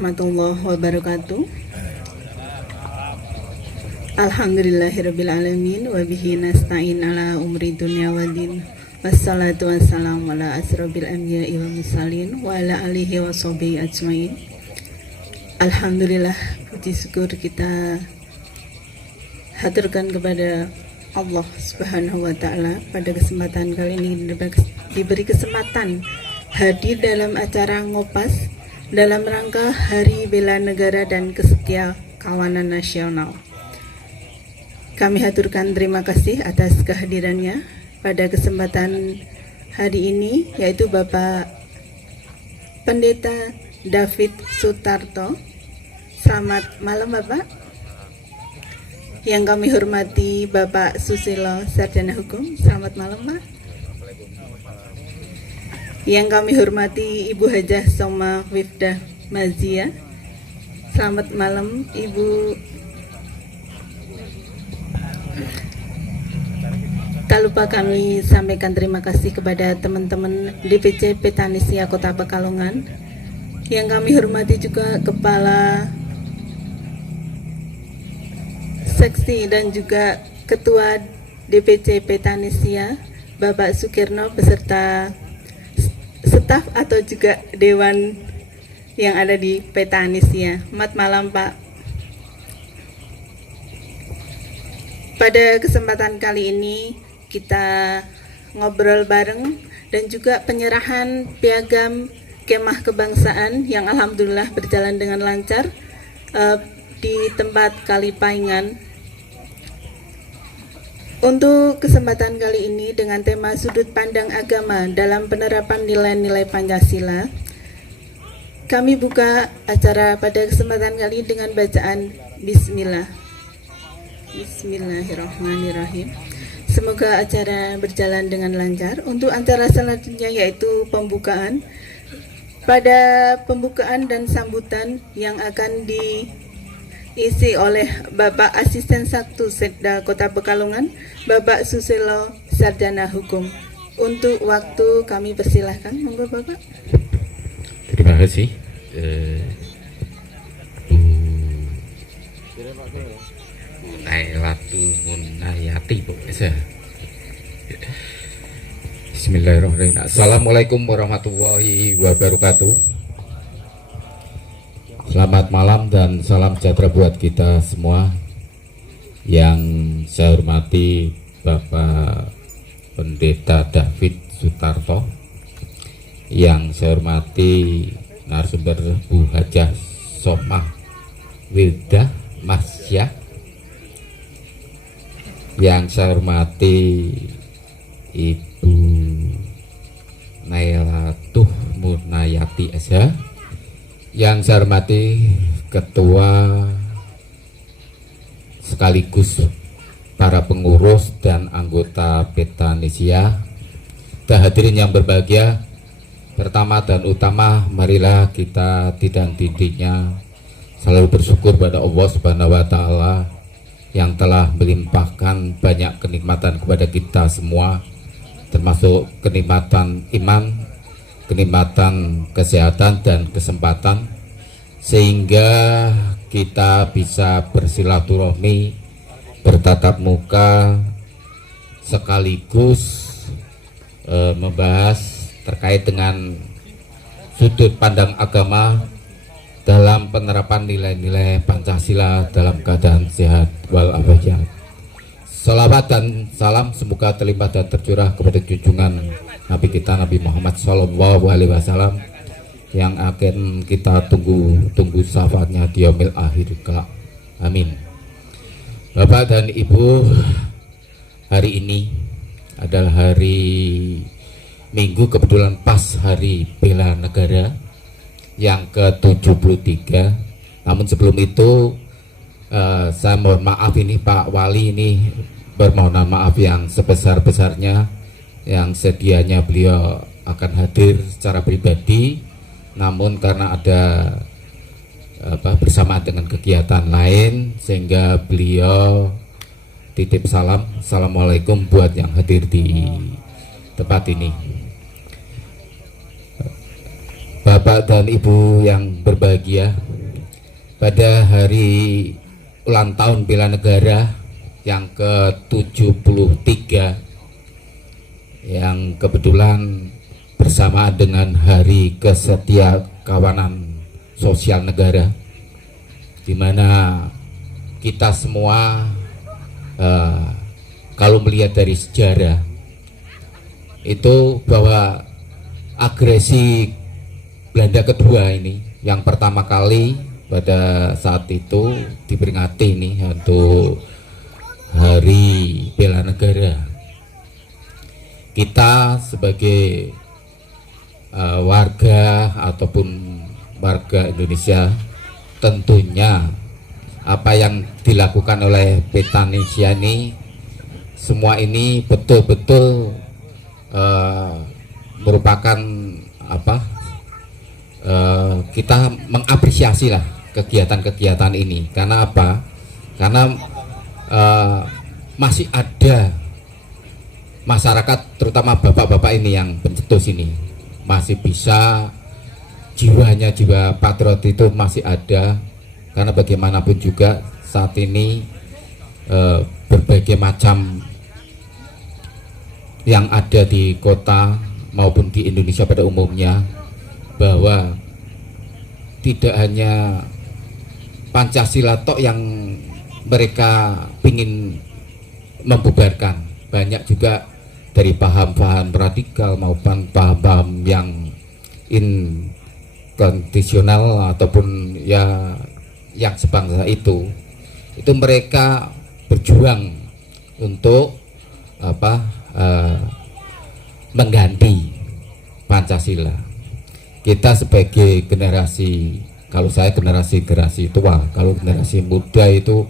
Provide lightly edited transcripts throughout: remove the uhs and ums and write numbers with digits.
warahmatullahi wabarakatuh. Alhamdulillahirrabbilalamin. Wabihi nasta'in ala umri dunia wadin. Wassalatu wassalamu ala asrobil anbiya'i wa mursalin wa ala alihi wa sahbihi ajmain. Alhamdulillah, puji syukur kita haturkan kepada Allah Subhanahu wa Ta'ala. Pada kesempatan kali ini diberi kesempatan hadir dalam acara ngopas dalam rangka Hari Bela Negara dan Kesetia Kawanan Nasional. Kami haturkan terima kasih atas kehadirannya pada kesempatan hari ini, yaitu Bapak Pendeta David Sutarto. Selamat malam Bapak. Yang kami hormati Bapak Susilo, Sarjana Hukum. Selamat malam Pak. Yang kami hormati Ibu Hajah Soma Wifdah Mazia. Selamat malam Ibu. Tak lupa kami sampaikan terima kasih kepada teman-teman DPC Petanisia Kota Pekalongan. Yang kami hormati juga Kepala Seksi dan juga Ketua DPC Petanisia Bapak Sukirno beserta staf atau juga dewan yang ada di Petanisia. Selamat malam Pak. Pada kesempatan kali ini kita ngobrol bareng dan juga penyerahan piagam kemah kebangsaan yang alhamdulillah berjalan dengan lancar di tempat Kalipaingan. Untuk kesempatan kali ini dengan tema sudut pandang agama dalam penerapan nilai-nilai Pancasila, kami buka acara pada kesempatan kali dengan bacaan Bismillah. Bismillahirrahmanirrahim. Semoga acara berjalan dengan lancar. Untuk acara selanjutnya yaitu pembukaan. Pada pembukaan dan sambutan yang akan diisi oleh Bapak Asisten 1 Setda Kota Pekalongan, Bapak Susilo, Sarjana Hukum. Untuk waktu kami persilahkan, monggo Bapak. Terima kasih. Nailatul Munayati Bu. Bismillahirrahmanirrahim. Assalamualaikum warahmatullahi wabarakatuh. Selamat malam dan salam sejahtera buat kita semua. Yang saya hormati Bapak Pendeta David Sutarto, yang saya hormati narasumber Bu Hajah Somah Wildah Masya, yang saya hormati Ibu Nailatuh Munayati SH, yang saya hormati Ketua sekaligus para pengurus dan anggota Petanisia, dan hadirin yang berbahagia. Pertama dan utama, marilah kita tidak henti-hentinya selalu bersyukur pada Allah Subhanahu wa Ta'ala yang telah melimpahkan banyak kenikmatan kepada kita semua, termasuk kenikmatan iman, kenikmatan kesehatan dan kesempatan, sehingga kita bisa bersilaturahmi, bertatap muka, sekaligus membahas terkait dengan sudut pandang agama dalam penerapan nilai-nilai Pancasila dalam keadaan sehat walafiat. Salawat dan salam semoga terlimpah dan tercurah kepada junjungan Nabi kita Nabi Muhammad SAW yang akan kita tunggu syafaatnya di yaumil akhir kelak. Amin. Bapak dan Ibu, hari ini adalah hari Minggu, kebetulan pas Hari Bela Negara yang ke-73. Namun sebelum itu saya mohon maaf, ini Pak Wali ini bermohonan maaf yang sebesar-besarnya, yang sedianya beliau akan hadir secara pribadi, namun karena ada bersamaan dengan kegiatan lain sehingga beliau titip salam. Assalamualaikum buat yang hadir di tempat ini. Bapak dan Ibu yang berbahagia, pada hari ulang tahun bela negara yang ke-73 yang kebetulan bersama dengan hari Kesetiakawanan Sosial Negara, di mana kita semua kalau melihat dari sejarah itu bahwa agresi Belanda kedua ini yang pertama kali pada saat itu diperingati ini untuk Hari Bela Negara. Kita sebagai warga ataupun warga Indonesia tentunya apa yang dilakukan oleh Petanesia ini semua ini betul-betul merupakan apa? Kita mengapresiasi lah kegiatan-kegiatan ini. Karena apa? Karena masih ada masyarakat, terutama bapak-bapak ini yang pencetus ini, masih bisa jiwanya, jiwa patriot itu masih ada. Karena bagaimanapun juga saat ini berbagai macam yang ada di kota maupun di Indonesia pada umumnya, bahwa tidak hanya Pancasila tok yang mereka ingin membubarkan, banyak juga dari paham-paham radikal maupun paham-paham yang inkonstitusional ataupun ya yang sebangsa itu mereka berjuang untuk apa mengganti Pancasila. Kita sebagai generasi, kalau saya generasi tua, kalau generasi muda itu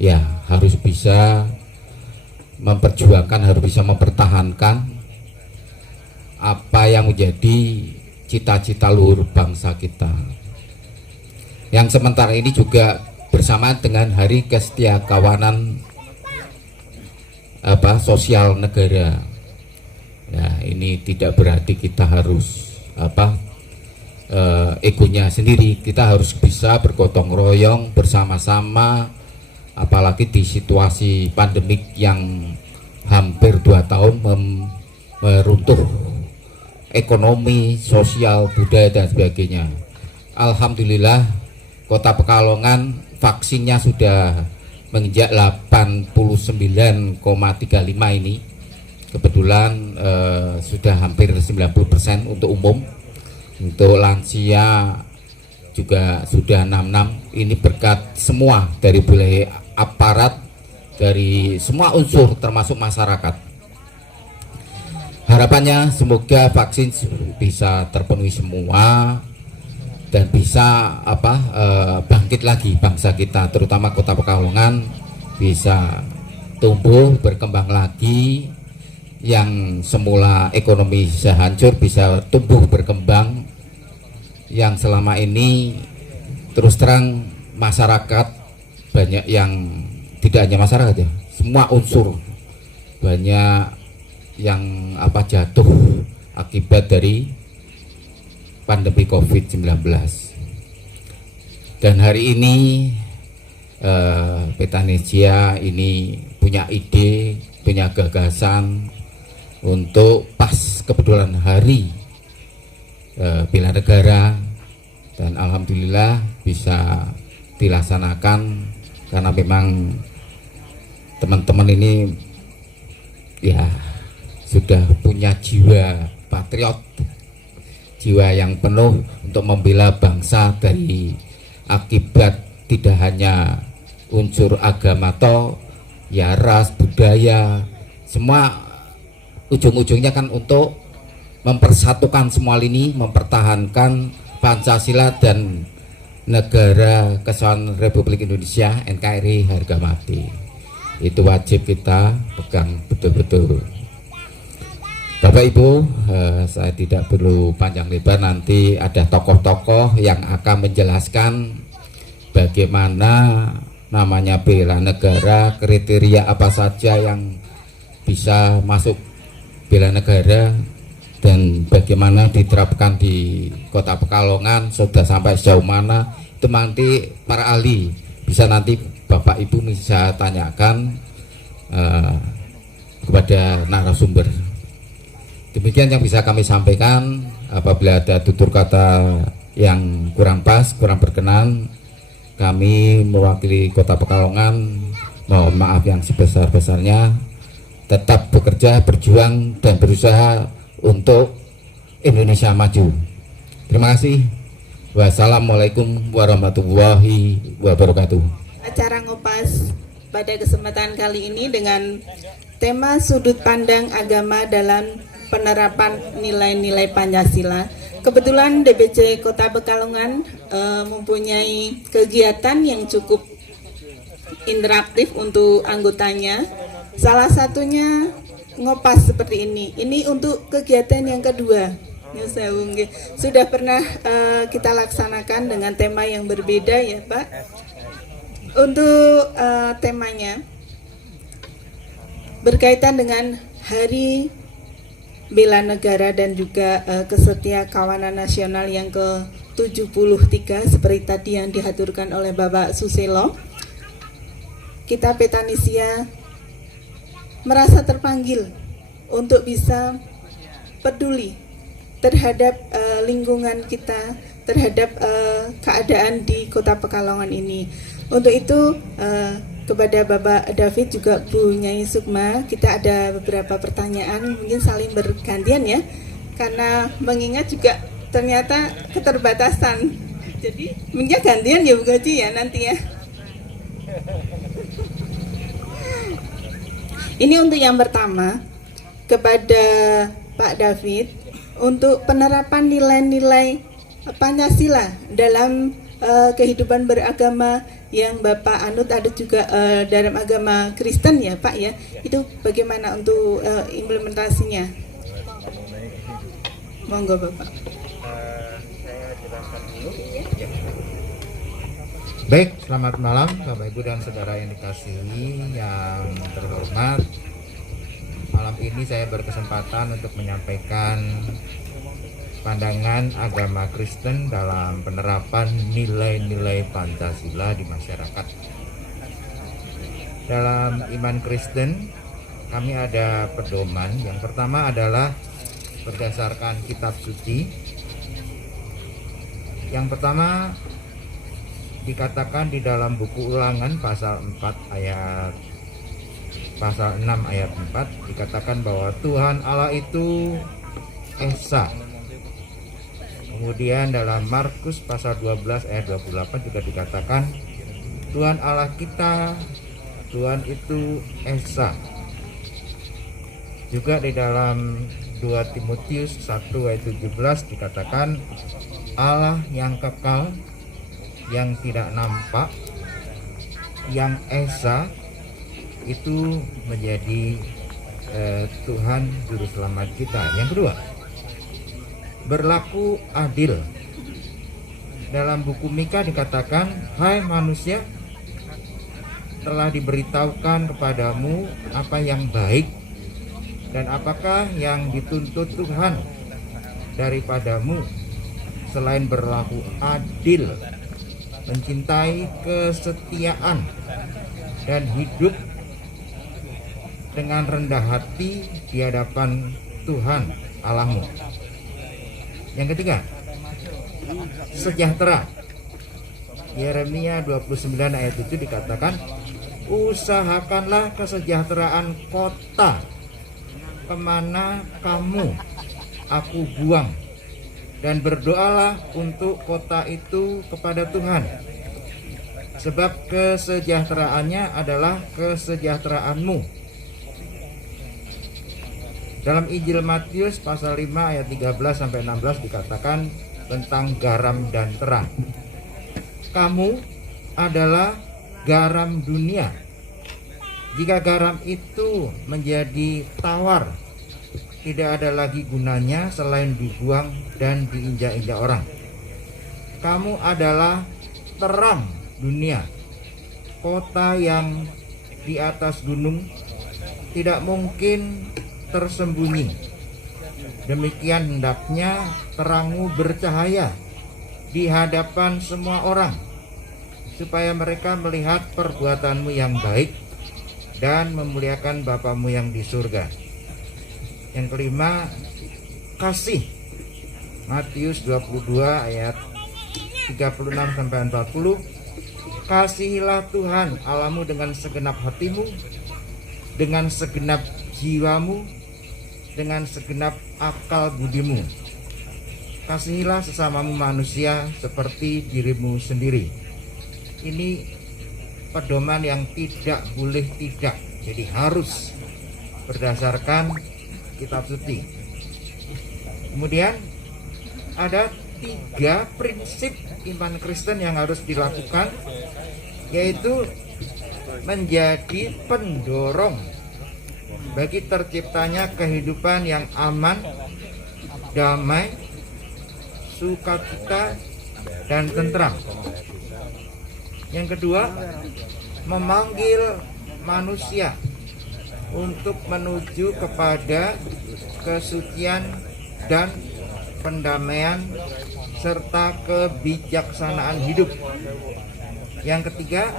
ya harus bisa memperjuangkan, harus bisa mempertahankan apa yang menjadi cita-cita luhur bangsa kita. Yang sementara ini juga bersamaan dengan Hari Kesetiakawanan Sosial Negara. Nah, ini tidak berarti kita harus egonya sendiri. Kita harus bisa bergotong royong bersama-sama, apalagi di situasi pandemik yang hampir 2 tahun meruntuh ekonomi, sosial, budaya dan sebagainya. Alhamdulillah Kota Pekalongan vaksinnya sudah menginjak 89,35 ini. Kebetulan sudah hampir 90% untuk umum. Untuk lansia juga sudah 66. Ini berkat semua dari mulai aparat, dari semua unsur termasuk masyarakat. Harapannya semoga vaksin bisa terpenuhi semua dan bisa bangkit lagi bangsa kita, terutama Kota Pekalongan bisa tumbuh berkembang lagi. Yang semula ekonomi sehancur bisa tumbuh berkembang. Yang selama ini terus terang masyarakat banyak yang, tidak hanya masyarakat ya, semua unsur banyak yang jatuh akibat dari pandemi COVID-19. Dan hari ini Petanesia ini punya ide, punya gagasan untuk pas kebetulan hari Bela Negara, dan alhamdulillah bisa dilaksanakan karena memang teman-teman ini ya sudah punya jiwa patriot, jiwa yang penuh untuk membela bangsa dari akibat tidak hanya unsur agama toh, ya ras, budaya, semua ujung-ujungnya kan untuk mempersatukan semua ini, mempertahankan Pancasila dan Negara Kesatuan Republik Indonesia NKRI harga mati. Itu wajib kita pegang betul-betul. Bapak Ibu, saya tidak perlu panjang lebar, nanti ada tokoh-tokoh yang akan menjelaskan bagaimana namanya bela negara, kriteria apa saja yang bisa masuk bela negara, dan bagaimana diterapkan di Kota Pekalongan, sudah sampai sejauh mana, itu nanti para ahli bisa nanti Bapak Ibu bisa tanyakan kepada narasumber. Demikian yang bisa kami sampaikan. Apabila ada tutur kata yang kurang pas, kurang berkenan, kami mewakili Kota Pekalongan mohon maaf yang sebesar-besarnya. Tetap bekerja, berjuang, dan berusaha untuk Indonesia maju. Terima kasih. Wassalamualaikum warahmatullahi wabarakatuh. Acara Ngopas pada kesempatan kali ini dengan tema sudut pandang agama dalam penerapan nilai-nilai Pancasila. Kebetulan DPC Kota Pekalongan mempunyai kegiatan yang cukup interaktif untuk anggotanya. Salah satunya ngopas seperti ini. Ini untuk kegiatan yang kedua. Sudah pernah kita laksanakan dengan tema yang berbeda ya Pak. Untuk temanya berkaitan dengan Hari Bela Negara dan juga Kesetiakawanan Nasional yang ke-73 seperti tadi yang dihaturkan oleh Bapak Susilo. Kita Petanisia merasa terpanggil untuk bisa peduli terhadap lingkungan kita, terhadap keadaan di Kota Pekalongan ini. Untuk itu kepada Bapak David juga Bu Nyai Sukma, kita ada beberapa pertanyaan, mungkin saling bergantian ya, karena mengingat juga ternyata keterbatasan. Jadi mungkin gantian ya Bu Gaji ya nanti ya. Ini untuk yang pertama kepada Pak David untuk penerapan nilai-nilai Pancasila dalam kehidupan beragama yang Bapak anut, ada juga dalam agama Kristen ya Pak ya. Itu bagaimana untuk implementasinya? Monggo Bapak. Saya jelaskan dulu. Baik, selamat malam Bapak Ibu dan Saudara yang dikasihi yang terhormat. Malam ini saya berkesempatan untuk menyampaikan pandangan agama Kristen dalam penerapan nilai-nilai Pancasila di masyarakat. Dalam iman Kristen, kami ada pedoman. Yang pertama adalah berdasarkan kitab suci. Yang pertama dikatakan di dalam buku Ulangan pasal 6 ayat 4 dikatakan bahwa Tuhan Allah itu Esa. Kemudian dalam Markus pasal 12 ayat 28 juga dikatakan Tuhan Allah kita, Tuhan itu Esa. Juga di dalam 2 Timotius 1 ayat 17 dikatakan Allah yang kekal, yang tidak nampak, yang Esa itu menjadi Tuhan Juru Selamat kita. Yang kedua, berlaku adil. Dalam buku Mika dikatakan, hai manusia, telah diberitahukan kepadamu apa yang baik dan apakah yang dituntut Tuhan daripadamu selain berlaku adil, mencintai kesetiaan, dan hidup dengan rendah hati di hadapan Tuhan Allahmu. Yang ketiga, sejahtera. Yeremia 29 ayat 7 dikatakan, usahakanlah kesejahteraan kota kemana kamu aku buang, dan berdoalah untuk kota itu kepada Tuhan, sebab kesejahteraannya adalah kesejahteraanmu. Dalam Injil Matius pasal 5 ayat 13 sampai 16 dikatakan tentang garam dan terang. Kamu adalah garam dunia. Jika garam itu menjadi tawar, tidak ada lagi gunanya selain dibuang dan diinjak-injak orang. Kamu adalah terang dunia. Kota yang di atas gunung tidak mungkin tersembunyi. Demikian hendaknya terangmu bercahaya di hadapan semua orang, supaya mereka melihat perbuatanmu yang baik dan memuliakan Bapamu yang di surga. Yang kelima, kasih. Matius 22 ayat 36 sampai 40. Kasihilah Tuhan Allahmu dengan segenap hatimu, dengan segenap jiwamu, dengan segenap akal budimu. Kasihilah sesamamu manusia seperti dirimu sendiri. Ini pedoman yang tidak boleh tidak, jadi harus berdasarkan kitab suci. Kemudian ada 3 prinsip iman Kristen yang harus dilakukan, yaitu menjadi pendorong bagi terciptanya kehidupan yang aman, damai, sukacita, dan tentram. Yang kedua, memanggil manusia untuk menuju kepada kesucian dan pendamaian serta kebijaksanaan hidup. Yang ketiga,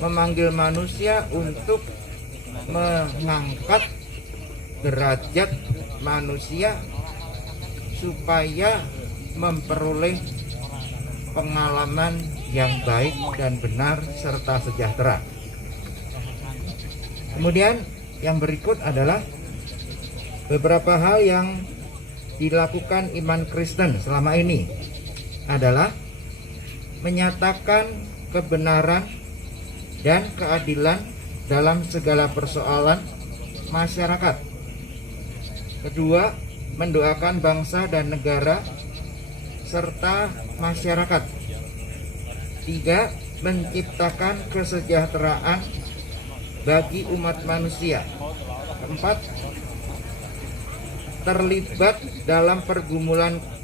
memanggil manusia untuk mengangkat derajat manusia supaya memperoleh pengalaman yang baik dan benar serta sejahtera. Kemudian yang berikut adalah beberapa hal yang dilakukan iman Kristen selama ini adalah menyatakan kebenaran dan keadilan dalam segala persoalan masyarakat. Kedua, mendoakan bangsa dan negara serta masyarakat. 3. Menciptakan kesejahteraan bagi umat manusia. 4. Terlibat dalam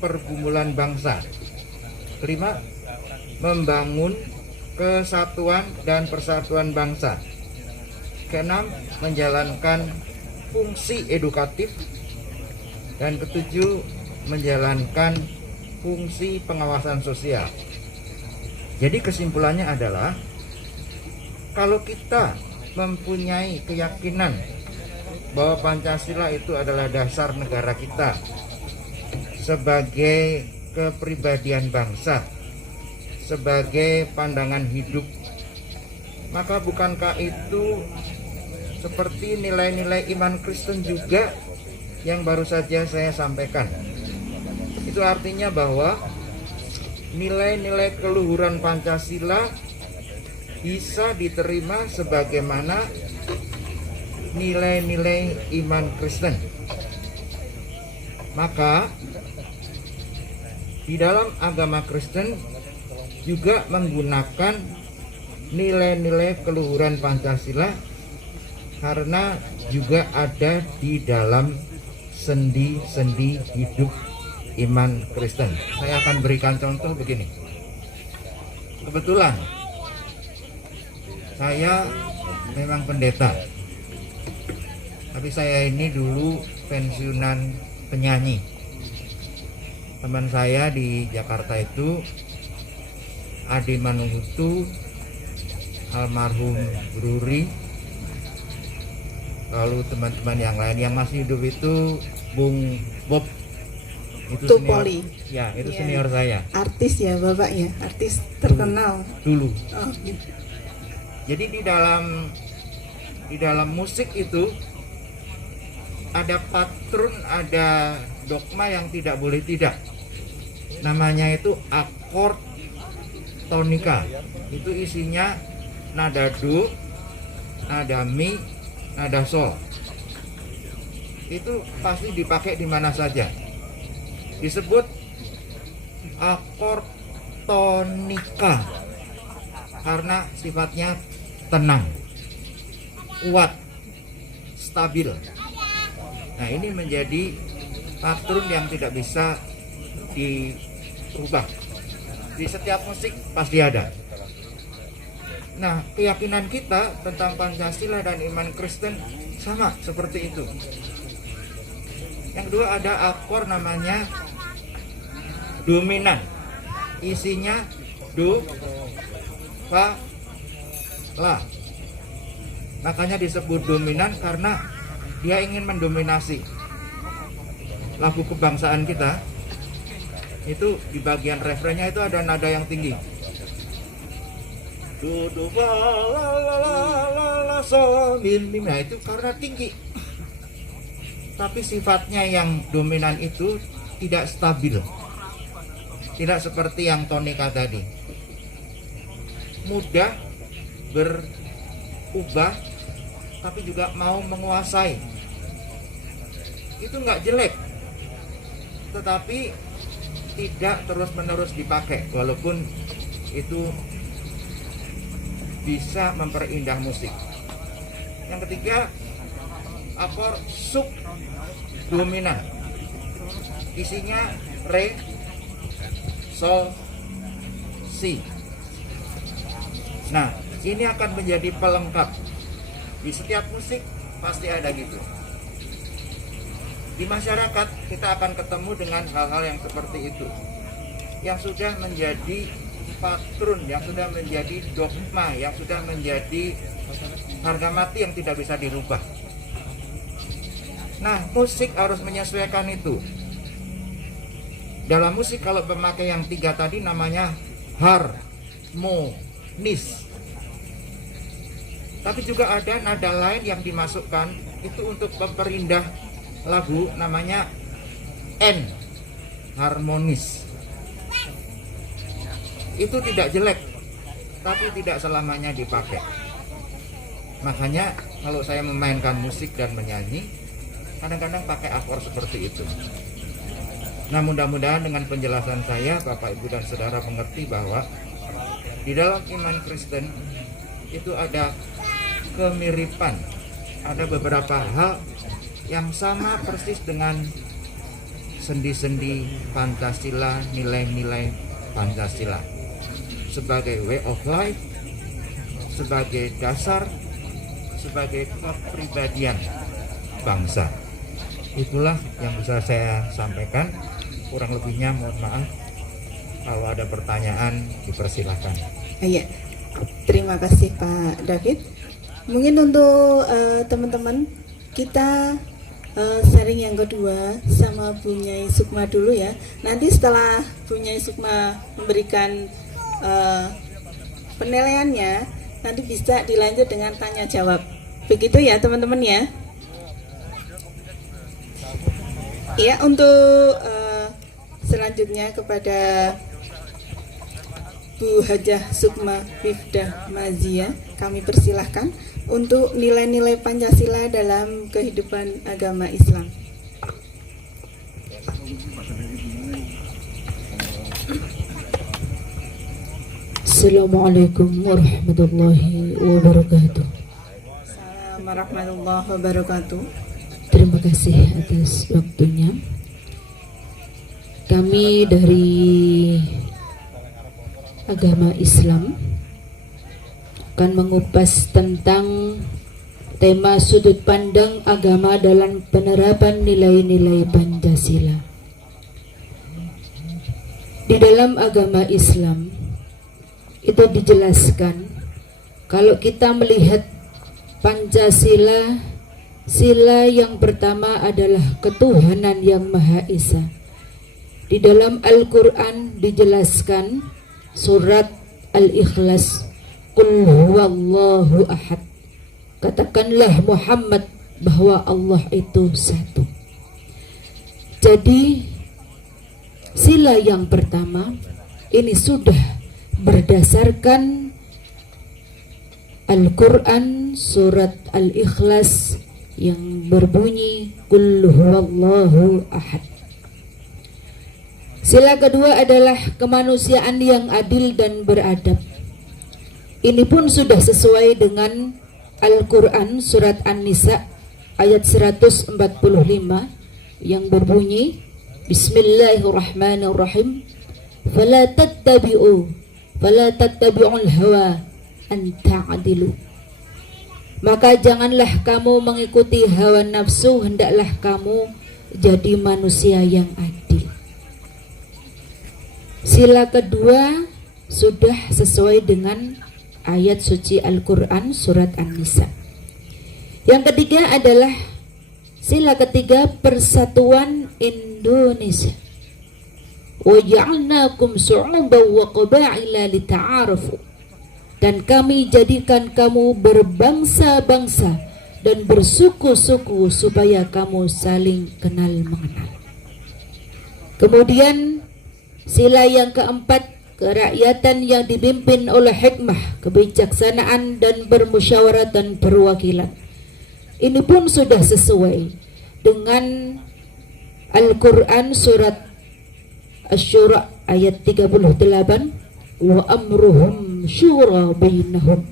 pergumulan bangsa. 5. Membangun kesatuan dan persatuan bangsa. 6. Menjalankan fungsi edukatif. Dan 7. Menjalankan fungsi pengawasan sosial. Jadi kesimpulannya adalah, kalau kita mempunyai keyakinan bahwa Pancasila itu adalah dasar negara kita sebagai kepribadian bangsa, sebagai pandangan hidup, maka bukankah itu seperti nilai-nilai iman Kristen juga yang baru saja saya sampaikan? Itu artinya bahwa nilai-nilai keluhuran Pancasila bisa diterima sebagaimana nilai-nilai iman Kristen. Maka di dalam agama Kristen juga menggunakan nilai-nilai keluhuran Pancasila karena juga ada di dalam sendi-sendi hidup iman Kristen. Saya akan berikan contoh begini. Kebetulan saya memang pendeta, tapi saya ini dulu pensiunan penyanyi. Teman saya di Jakarta itu Ade Manunghutu, almarhum Ruri, lalu teman-teman yang lain yang masih hidup itu Bung Bob, itu Tupoli. Senior, ya itu senior saya. Artis ya Bapak ya, artis terkenal Dulu. Oh, gitu. Jadi di dalam musik itu ada patron, ada dogma yang tidak boleh tidak. Namanya itu akord tonika. Itu isinya nada do, nada mi, nada sol. Itu pasti dipakai di mana saja. Disebut akord tonika karena sifatnya tenang, kuat, stabil. Nah, ini menjadi patron yang tidak bisa dirubah. Di setiap musik pasti ada. Nah, keyakinan kita tentang Pancasila dan iman Kristen sama seperti itu. Yang kedua ada akor namanya dominan. Isinya do, fa, la. Makanya disebut dominan karena dia ingin mendominasi lagu kebangsaan kita. Itu di bagian refrennya itu ada nada yang tinggi. Do do fa la la la la la sol mi. Nah itu karena tinggi. Tapi sifatnya yang dominan itu tidak stabil. Tidak seperti yang tonika tadi. Mudah berubah tapi juga mau menguasai. Itu nggak jelek. Tetapi tidak terus-menerus dipakai walaupun itu bisa memperindah musik. Yang ketiga, akor sub dominan. Isinya re, sol, si. Nah, ini akan menjadi pelengkap. Di setiap musik pasti ada gitu. Di masyarakat kita akan ketemu dengan hal-hal yang seperti itu, yang sudah menjadi patron, yang sudah menjadi dogma, yang sudah menjadi harga mati yang tidak bisa dirubah. Nah, musik harus menyesuaikan itu. Dalam musik kalau memakai yang tiga tadi namanya harmonis. Tapi juga ada nada lain yang dimasukkan itu untuk memperindah lagu, namanya harmonis. Itu tidak jelek, tapi tidak selamanya dipakai. Makanya kalau saya memainkan musik dan menyanyi, kadang-kadang pakai akor seperti itu. Nah, mudah-mudahan dengan penjelasan saya Bapak Ibu dan Saudara mengerti bahwa di dalam iman Kristen itu ada kemiripan, ada beberapa hal yang sama persis dengan sendi-sendi Pancasila, nilai-nilai Pancasila sebagai way of life, sebagai dasar, sebagai kepribadian bangsa. Itulah yang bisa saya sampaikan. Kurang lebihnya mohon maaf. Kalau ada pertanyaan dipersilahkan. Iya, terima kasih Pak David. Mungkin untuk teman-teman kita sharing yang kedua sama Bunyai Sukma dulu ya. Nanti setelah Bunyai Sukma memberikan penilaiannya, nanti bisa dilanjut dengan tanya jawab. Begitu ya teman-teman ya. Ya, untuk selanjutnya kepada Bu Hajah Sukma Wifdah Mazia, kami persilahkan untuk nilai-nilai Pancasila dalam kehidupan agama Islam. Assalamualaikum warahmatullahi wabarakatuh. Assalamualaikum warahmatullahi wabarakatuh. Terima kasih atas waktunya. Kami dari agama Islam akan mengupas tentang tema sudut pandang agama dalam penerapan nilai-nilai Pancasila. Di dalam agama Islam itu dijelaskan kalau kita melihat Pancasila, sila yang pertama adalah ketuhanan yang Maha Esa. Di dalam Al-Quran dijelaskan surat Al-Ikhlas, Qul huwallahu ahad. Katakanlah Muhammad bahwa Allah itu satu. Jadi sila yang pertama ini sudah berdasarkan Al-Quran surat Al-Ikhlas yang berbunyi Qul huwallahu ahad. Sila kedua adalah kemanusiaan yang adil dan beradab. Ini pun sudah sesuai dengan Al-Quran surat An-Nisa ayat 145 yang berbunyi Bismillahirrahmanirrahim. Fala tattabi'ul hawa an ta'dilu. Maka janganlah kamu mengikuti hawa nafsu, hendaklah kamu jadi manusia yang adil. Sila kedua sudah sesuai dengan ayat suci Al-Quran surat An-Nisa. Yang ketiga adalah sila ketiga, persatuan Indonesia. وَجَعَلْنَاكُمْ شُعُوبًا وَقَبَائِلَ لِتَعَارَفُوا. Dan kami jadikan kamu berbangsa-bangsa dan bersuku-suku supaya kamu saling kenal mengenal. Kemudian sila yang keempat, kerakyatan yang dipimpin oleh hikmah, kebijaksanaan dan permusyawaratan perwakilan. Ini pun sudah sesuai dengan Al-Quran surat Asy-Syura ayat 38, wa amruhum syura bainahum.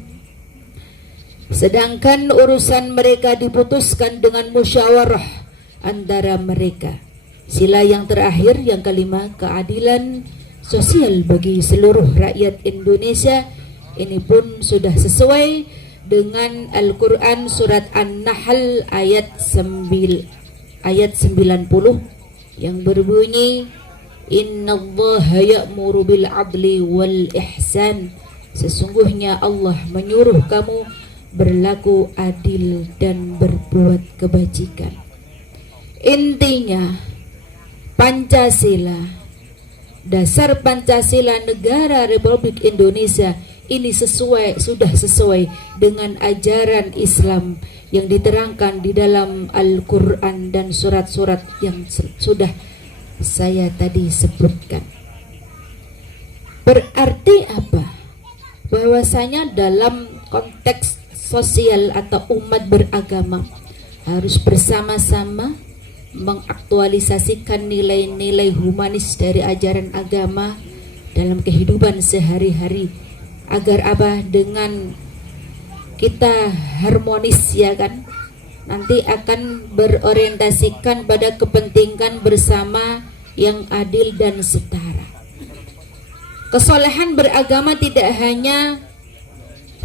Sedangkan urusan mereka diputuskan dengan musyawarah antara mereka. Sila yang terakhir, yang kelima, keadilan sosial bagi seluruh rakyat Indonesia. Ini pun sudah sesuai dengan Al-Quran surat An-Nahl ayat 90 yang berbunyi, Innallaha ya'muru bil adli wal ihsan. Sesungguhnya Allah menyuruh kamu berlaku adil dan berbuat kebajikan. Intinya Pancasila, dasar Pancasila negara Republik Indonesia ini sudah sesuai dengan ajaran Islam yang diterangkan di dalam Al-Quran dan surat-surat yang sudah saya tadi sebutkan. Berarti apa? Bahwasanya dalam konteks sosial atau umat beragama harus bersama-sama mengaktualisasikan nilai-nilai humanis dari ajaran agama dalam kehidupan sehari-hari. Agar apa? Dengan kita harmonis, ya kan, nanti akan berorientasikan pada kepentingan bersama yang adil dan setara. Kesalehan beragama tidak hanya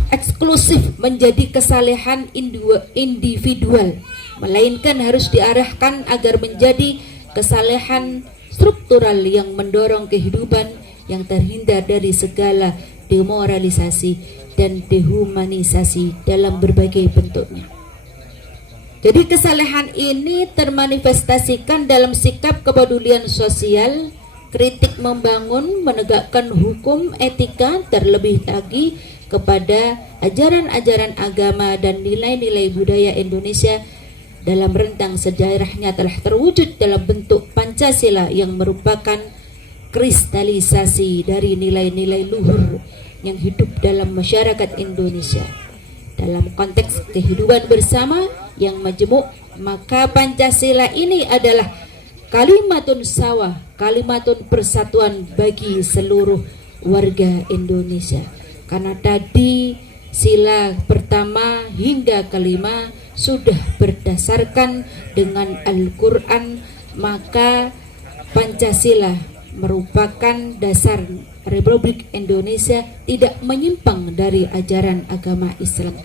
eksklusif menjadi kesalehan individual, melainkan harus diarahkan agar menjadi kesalehan struktural yang mendorong kehidupan yang terhindar dari segala demoralisasi dan dehumanisasi dalam berbagai bentuknya. Jadi kesalehan ini termanifestasikan dalam sikap kepedulian sosial, kritik membangun, menegakkan hukum, etika, terlebih lagi kepada ajaran-ajaran agama dan nilai-nilai budaya Indonesia dalam rentang sejarahnya telah terwujud dalam bentuk Pancasila yang merupakan kristalisasi dari nilai-nilai luhur yang hidup dalam masyarakat Indonesia. Dalam konteks kehidupan bersama yang majemuk, maka Pancasila ini adalah kalimatun sawah, kalimatun persatuan bagi seluruh warga Indonesia. Karena tadi sila pertama hingga kelima sudah berdasarkan dengan Al-Quran, maka Pancasila merupakan dasar Republik Indonesia, tidak menyimpang dari ajaran agama Islam.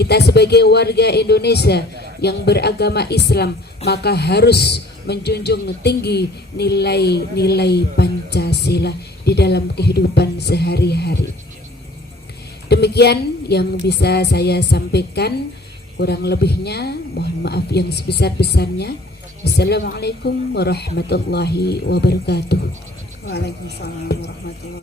Kita sebagai warga Indonesia yang beragama Islam maka harus menjunjung tinggi nilai-nilai Pancasila di dalam kehidupan sehari-hari. Demikian yang bisa saya sampaikan, kurang lebihnya mohon maaf yang sebesar-besarnya. Assalamualaikum warahmatullahi wabarakatuh. Waalaikumsalam warahmatullahi wabarakatuh.